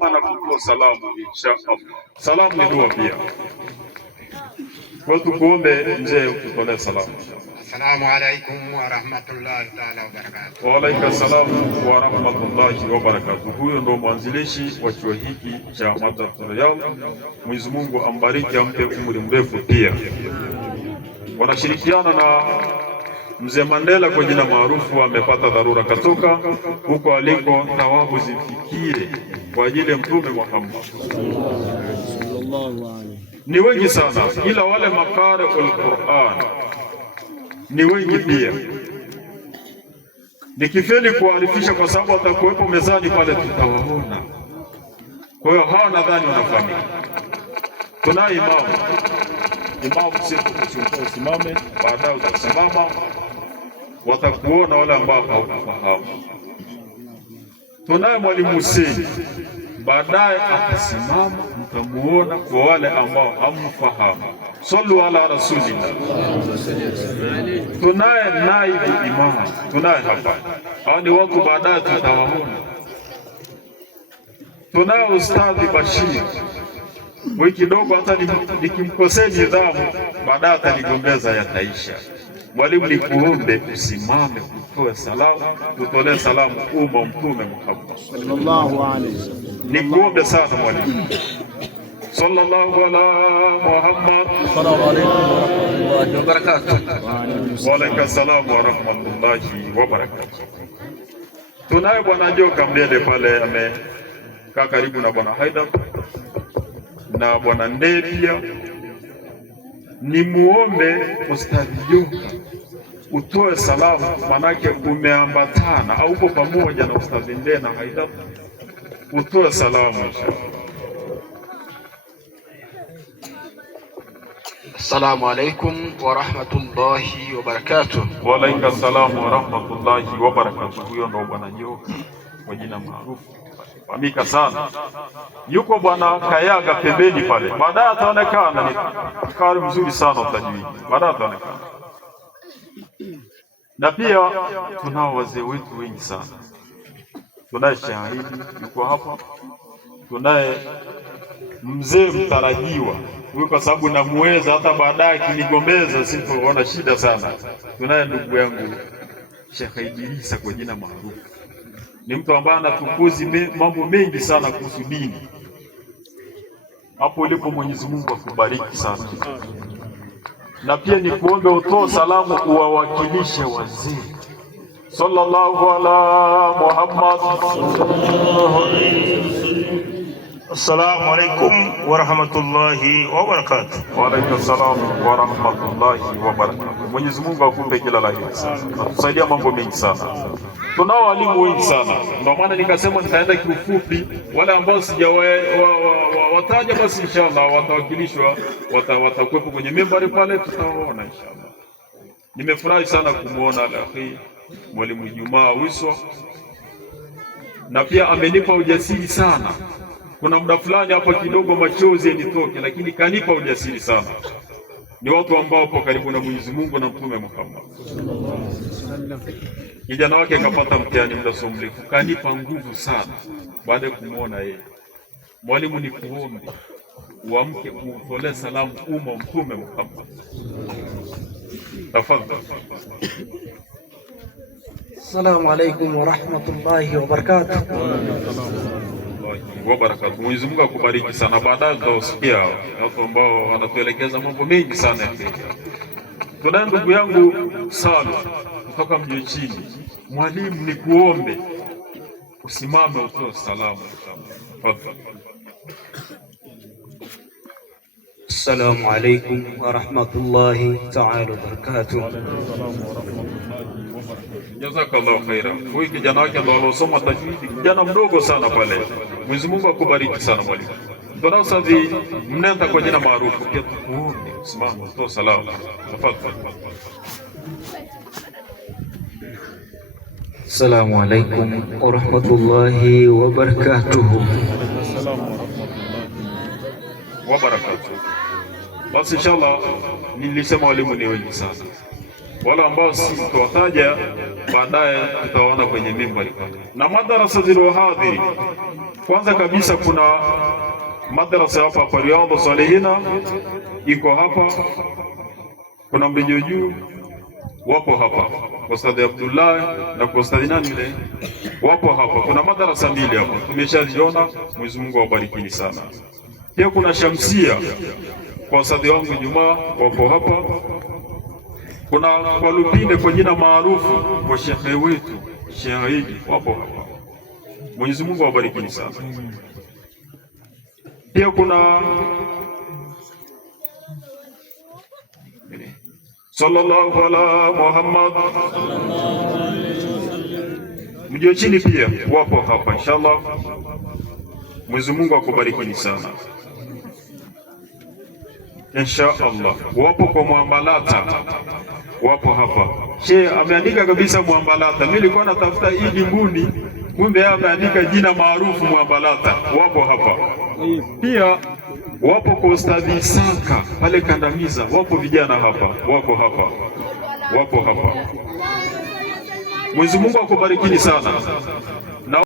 na kutoa salamu inshallah. Salamu ni dua pia. Kwa tukuombe mzee ututolee salamu. Assalamu alaykum wa rahmatullahi ta'ala wa barakatuh. Wa alaykum salam wa rahmatullahi wa barakatuh. Huyo ndo mwanzilishi wa chuo hiki cha Madrasatul Riyadh. Mwenyezi Mungu ambariki, ampe umri mrefu. Pia wanashirikiana na Mzee Mandela kwa jina maarufu, amepata dharura katoka huko aliko, thawabu zifikire kwa ajili ya Mtume Muhammad sallallahu alaihi. Ni wengi sana, ila wale makari al-Qur'an ni wengi pia. Nikifeli kuarifisha kwa sababu atakuwepo mezani pale tutawaona. Kwa hiyo hawa nadhani wanafahamika. Tunaye imamu siku usimame, baadaye utasimama, watakuona wale ambao hawakufahamu. Tunaye mwalimu Hussein, baadaye atasimama, mtamuona kwa wale ambao hamfahamu. Sallu ala rasulillah. Tunaye naibu imam, tunaye hapa. Hao ni watu baadaye tutawaona. Tunaye Ustadhi Bashir, wiki kidogo hata nikimkosea nidhamu baadaye atanigombeza, yataisha. Mwalimu, nikuombe usimame utoe salamu, tutolee salamu umma Mtume Muhammad sallallahu alaihi wasallam. Nikuombe sana mwalimu. Sallallahu ala Muhammad. Assalamu alaykum wa rahmatullahi wa barakatuh. Wa alaykum salam wa rahmatullahi wa barakatuh. Tunaye bwana Joka Mdede pale, amekaa karibu na bwana Haidar na bwana Ndebia. Ni muombe Ustadhi Joka utoe salamu, manake umeambatana au uko pamoja na Ustadhi Ndede na Haidar, utoe salamu inshallah. Assalamu alaykum wa rahmatullahi wa barakatuh. Wa alaykum salam wa rahmatullahi wa barakatuh. Huyo ndo bwana Joka kwa jina maarufu famika sana. Yuko bwana Kayaga pembeni pale, baadaye ataonekana. Ni kari mzuri sana utajui, baadaye ataonekana. Na pia tunao wazee wetu wengi sana. Tunaye Shahidi yuko hapa, tunaye mzee mtarajiwa huyu, kwa sababu namuweza, hata baadaye kinigombeza sipoona shida sana. Tunaye ndugu yangu Sheikh Idrisa kwa jina maarufu, ni mtu ambaye anatukuzi mambo mengi sana kuhusu dini. Hapo ulipo Mwenyezi Mungu akubariki sana. Na pia ni kuombe utoe salamu uwawakilishe wazee. Sallallahu ala Muhammad. Assalamu alaikum wa rahmatullahi wa barakatuh. Wa alaykum salam wa rahmatullahi wa barakatuh. Mwenyezi Mungu akupe kila la heri sana. Atusaidia mambo mengi sana. Tunao walimu wengi sana. Ndio maana nikasema nitaenda kiufupi. Wale ambao sijawataja basi inshallah watawakilishwa, watakuwepo kwenye membari pale, tutawaona inshallah. Nimefurahi sana kumuona akhi Mwalimu Jumaa Wiswa, na pia amenipa ujasiri sana. Kuna muda fulani hapa kidogo machozi yanitoke, lakini kanipa ujasiri sana. Ni watu ambao wapo karibu na Mwenyezi Mungu na Mtume Muhammad. Kijana wake akapata mtihani muda so mrefu, kanipa nguvu sana baada ya kumuona yeye. Mwalimu, ni kuombe uamke utolee salamu umma Mtume Muhammad. Tafadhali. Assalamu alaykum wa rahmatullahi wa barakatuh. Wa barakatuh. Mwenyezi Mungu akubariki sana. Baadaye tutasikia watu ambao wanatuelekeza mambo mengi sana. Tunaye ndugu yangu Salu kutoka Mji Chini. Mwalimu, ni kuombe usimame utoe salamu. Assalamu alaykum wa rahmatullahi ta'ala wa barakatuh. Jazakallahu khairan. Huyu kijana wake ndo alosoma tajwidi, kijana mdogo sana pale. Mwenyezi Mungu akubariki sana mwalimu. Tunao Ustadhi Mnenda kwa jina maarufu, pia tukuombe usimame utoe salamu. Tafadhali. Assalamu alaykum wa rahmatullahi wa barakatuh. Wa barakatuh. Basi inshallah, nilisema walimu ni wengi sana. Wala ambao si tutawataja baadaye tutaona kwenye mimbari. Na madarasa zilihadhiri Kwanza kabisa kuna madrasa hapa kwa Riyadh Salihina iko hapa, kuna Mbejo Juu wapo hapa, Ustadh Abdullah na Ustadh nani yule wapo hapa. Kuna madarasa mbili hapa tumeshaziona, Mwenyezi Mungu awabarikini sana. Pia kuna Shamsia kwa Ustadh wangu Juma wapo hapa. Kuna kwa Lupinde kwa jina maarufu kwa shekhe wetu Sheikh Idi wapo hapa. Mwenyezi Mungu awabarikini sana. Pia kuna sallallahu ala Muhammad mjio chini pia wapo hapa inshallah. Mwenyezi Mungu akubarikini sana inshallah. Wapo kwa Muambalata wapo hapa. Sheikh ameandika kabisa Muambalata. Mimi nilikuwa natafuta Idi Mbuni, kumbe yeye ameandika jina maarufu Muambalata. Wapo hapa pia. Wapo kwa Ustadhi Isaka pale Kandamiza, wapo vijana hapa, wako hapa, wapo hapa. Mwenyezi Mungu akubarikini sana.